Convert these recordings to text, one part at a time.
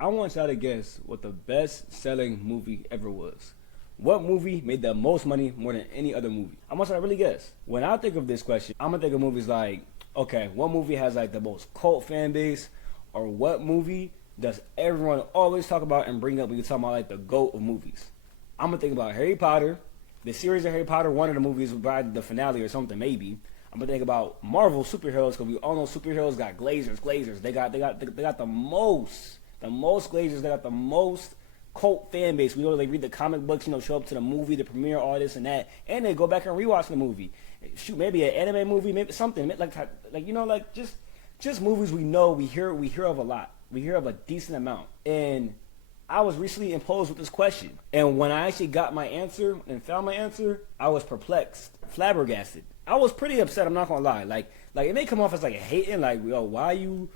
I want y'all to guess what the best-selling movie ever was. What movie made the most money more than any other movie? I want y'all to really guess. When I think of this question, I'm gonna think of movies like, okay, what movie has like the most cult fan base, or what movie does everyone always talk about and bring up when you talk about like the GOAT of movies? I'm gonna think about Harry Potter, the series of Harry Potter. One of the movies by the finale or something maybe. I'm gonna think about Marvel superheroes because we all know superheroes got glazers. They got the most glazers. They got the most cult fan base. We know they read the comic books, show up to the movie, the premiere, all this and that, and they go back and rewatch the movie. Shoot, maybe an anime movie, maybe something like just movies we know we hear of a lot. We hear of a decent amount. And I was recently imposed with this question, and when I actually got my answer and found my answer, I was perplexed, flabbergasted. I was pretty upset. I'm not gonna lie. Like it may come off as like a hating, like, yo, why you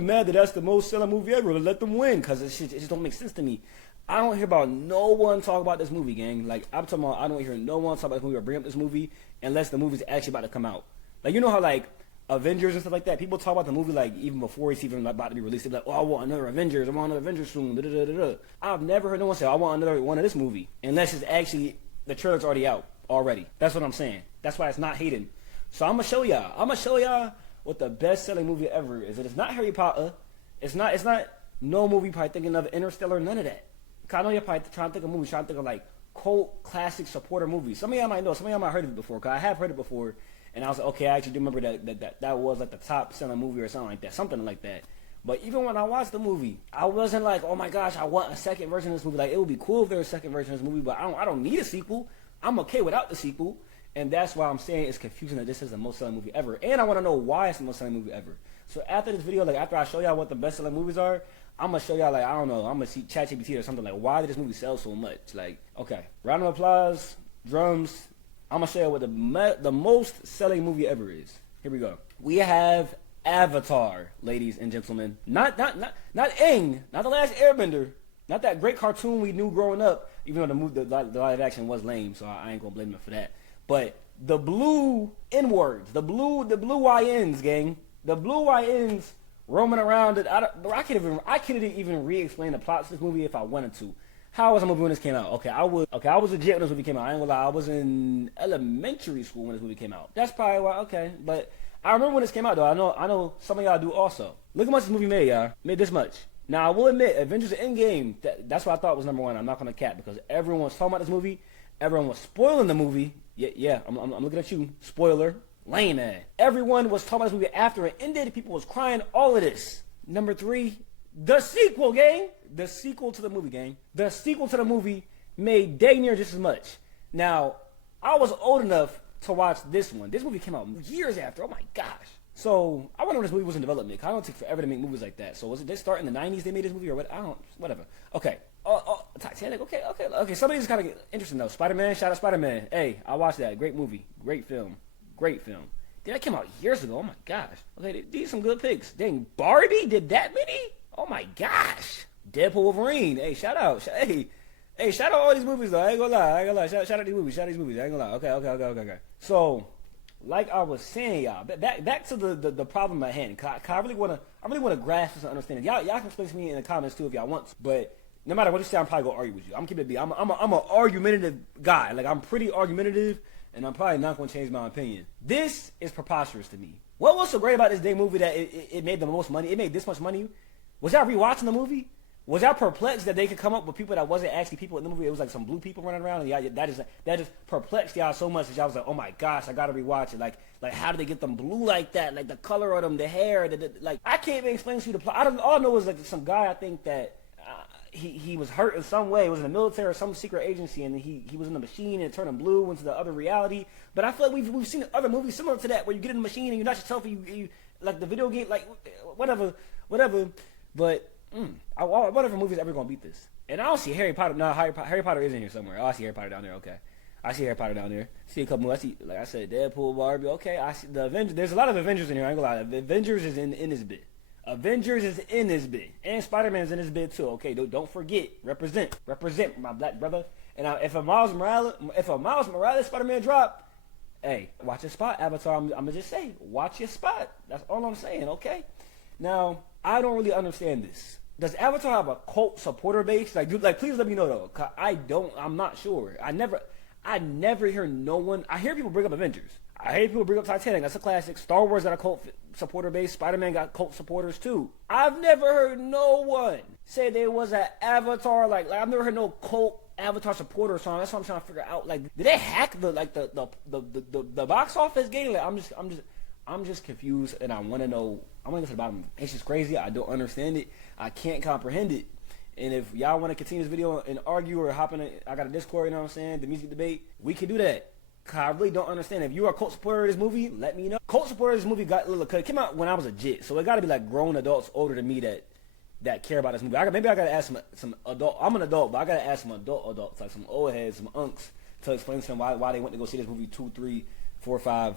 mad that that's the most selling movie ever? Let them win, cause it just don't make sense to me. I don't hear about no one talk about this movie, gang. Like I'm talking about, I don't hear no one talk about this movie or bring up this movie unless the movie's actually about to come out. Like you know how like Avengers and stuff like that, people talk about the movie like even before it's even about to be released. They're like, oh, I want another Avengers. I want another Avengers soon. Da, da, da, da. I've never heard no one say, I want another one of this movie, unless it's actually the trailer's already out already. That's what I'm saying. That's why it's not hating. So I'm gonna show y'all what the best-selling movie ever is. It's not Harry Potter. It's not no movie probably thinking of Interstellar. None of that. I know you're probably trying to think of movies, trying to think of like cult classic supporter movies. Some of y'all might know. Some of y'all might have heard of it before. Cause I have heard it before. And I was like, okay, I actually do remember that was like the top selling movie or something like that. But even when I watched the movie, I wasn't like, oh my gosh, I want a second version of this movie. Like it would be cool if there was a second version of this movie, but I don't need a sequel. I'm okay without the sequel, and that's why I'm saying it's confusing that this is the most selling movie ever. And I want to know why it's the most selling movie ever. So after this video, like after I show y'all what the best selling movies are, I'm gonna show y'all like I don't know, I'm gonna see ChatGPT or something like why did this movie sell so much? Like okay, round of applause, drums. I'm gonna show you what the most selling movie ever is. Here we go. We have Avatar, ladies and gentlemen. Not Aang, not the Last Airbender, not that great cartoon we knew growing up. Even though the live action was lame, so I ain't gonna blame it for that. But the blue N-words, the blue YNs, gang, the blue YNs roaming around. I couldn't even re-explain the plot to this movie if I wanted to. How was a movie when this came out? Okay, I was legit when this movie came out. I ain't gonna lie, I was in elementary school when this movie came out. That's probably why. Okay, but I remember when this came out though. I know some of y'all do also. Look how much this movie made, y'all. Made this much. Now I will admit, Avengers Endgame. That's what I thought was number one. I'm not gonna cap because everyone was talking about this movie. Everyone was spoiling the movie. Yeah. I'm looking at you. Spoiler. Lame man. Everyone was talking about this movie after it ended. People was crying. All of this. Number three. The sequel, gang. The sequel to the movie, gang. The sequel to the movie made dang near just as much. Now, I was old enough to watch this one. This movie came out years after. Oh my gosh. So, I wonder when this movie was in development. I don't take forever to make movies like that. So, was it they start in the 90s they made this movie or what? Whatever. Okay. Titanic. Okay. Somebody's kind of interesting though. Spider-Man. Shout out Spider-Man. Hey, I watched that. Great movie. Great film. That came out years ago. Oh my gosh. Okay, these are some good picks. Dang, Barbie did that many? Oh my gosh. Deadpool Wolverine. Hey, shout out. Hey, shout out all these movies though. I ain't gonna lie. Shout out these movies. I ain't gonna lie. Okay. So, like I was saying, y'all, back to the problem at hand. I really wanna grasp this and understand it. Y'all can explain to me in the comments too if y'all want to. But no matter what you say, I'm probably gonna argue with you. I'm keeping it B. I'm an argumentative guy. Like I'm pretty argumentative, and I'm probably not gonna change my opinion. This is preposterous to me. What was so great about this dang movie that it made the most money? It made this much money. Was y'all rewatching the movie? Was y'all perplexed that they could come up with people that wasn't actually people in the movie? It was like some blue people running around, and y'all, that just perplexed y'all so much that y'all was like, oh my gosh, I gotta rewatch it. Like how did they get them blue like that? Like the color of them, the hair, like I can't even explain to you the plot. All I know is like some guy I think that he was hurt in some way. He was in the military or some secret agency, and he was in the machine and it turned him blue into the other reality. But I feel like we've seen other movies similar to that where you get in the machine and you're not yourself. You like the video game, like whatever. But I wonder if a movie's ever gonna beat this. And I don't see Harry Potter. No, Harry Potter is in here somewhere. Oh, I see Harry Potter down there. Okay, I see Harry Potter down there. See a couple more. I see, like I said, Deadpool, Barbie. Okay, I see the Avengers. There's a lot of Avengers in here. I ain't gonna lie. The Avengers is in this bit. Avengers is in this bit, and Spider-Man's in this bit too. Okay, don't forget. Represent my black brother. And if a Miles Morales Spider-Man drop, hey, watch your spot, Avatar. I'm gonna just say, watch your spot. That's all I'm saying. Okay. Now, I don't really understand this. Does Avatar have a cult supporter base? Like, dude, like, please let me know though. 'Cause I don't. I'm not sure. I never hear no one. I hear people bring up Avengers. I hear people bring up Titanic. That's a classic. Star Wars got a cult supporter base. Spider-Man got cult supporters too. I've never heard no one say there was an Avatar. Like I've never heard no cult Avatar supporter song. That's what I'm trying to figure out. Like, did they hack the box office game? Like, I'm just confused, and I want to know. I want to get to the bottom. It's just crazy. I don't understand it. I can't comprehend it. And if y'all want to continue this video and argue or hop in, I got a Discord, you know what I'm saying, the music debate, we can do that. Cause I really don't understand. If you are a cult supporter of this movie, let me know. Cult supporter of this movie cause it came out when I was a jit, so it got to be like grown adults older than me that care about this movie. Maybe I gotta ask some adult. I'm an adult, but I gotta ask some adults, like some old heads, some unks, to explain to them why they went to go see this movie 2, 3, 4, 5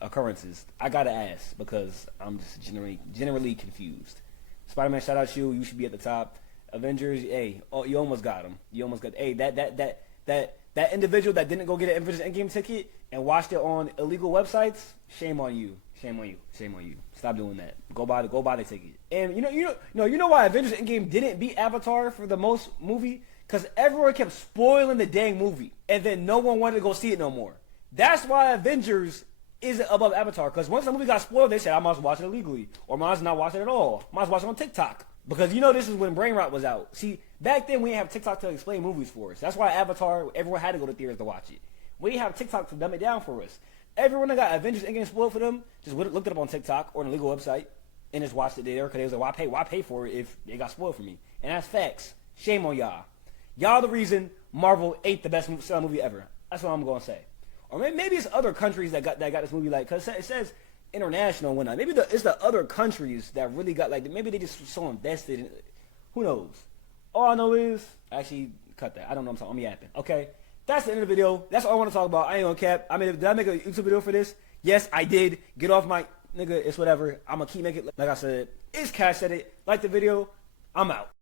occurrences. I gotta ask because I'm just generally confused. Spider-Man, shout out to you. You should be at the top. Avengers, hey, oh, you almost got him. You almost got. Hey, that individual that didn't go get an Avengers Endgame ticket and watched it on illegal websites. Shame on you. Shame on you. Shame on you. Stop doing that. Go buy the ticket. And you know why Avengers Endgame didn't beat Avatar for the most movie? Because everyone kept spoiling the dang movie, and then no one wanted to go see it no more. That's why Avengers isn't above Avatar. Because once the movie got spoiled, they said I might as well watch it illegally, or might as well not watch it at all. Might as well watch it on TikTok. Because this is when Brain Rot was out. See, back then we didn't have TikTok to explain movies for us. That's why Avatar, everyone had to go to theaters to watch it. We didn't have TikTok to dumb it down for us. Everyone that got Avengers Endgame spoiled for them just looked it up on TikTok or on a legal website and just watched it there because they was like, why pay for it if it got spoiled for me? And that's facts. Shame on y'all. Y'all the reason Marvel ain't the best selling movie ever. That's what I'm gonna say. Or maybe it's other countries that got this movie, like, because it says international and whatnot. Maybe it's the other countries that really got, like, maybe they just so invested in it. Who knows? All I know is, actually, cut that. I don't know what I'm talking. I'm yapping. Okay? That's the end of the video. That's all I want to talk about. I ain't gonna cap. Did I make a YouTube video for this? Yes, I did. Get off my, nigga, it's whatever. I'm gonna keep making it. Like I said, it's Cash Said It. Like the video. I'm out.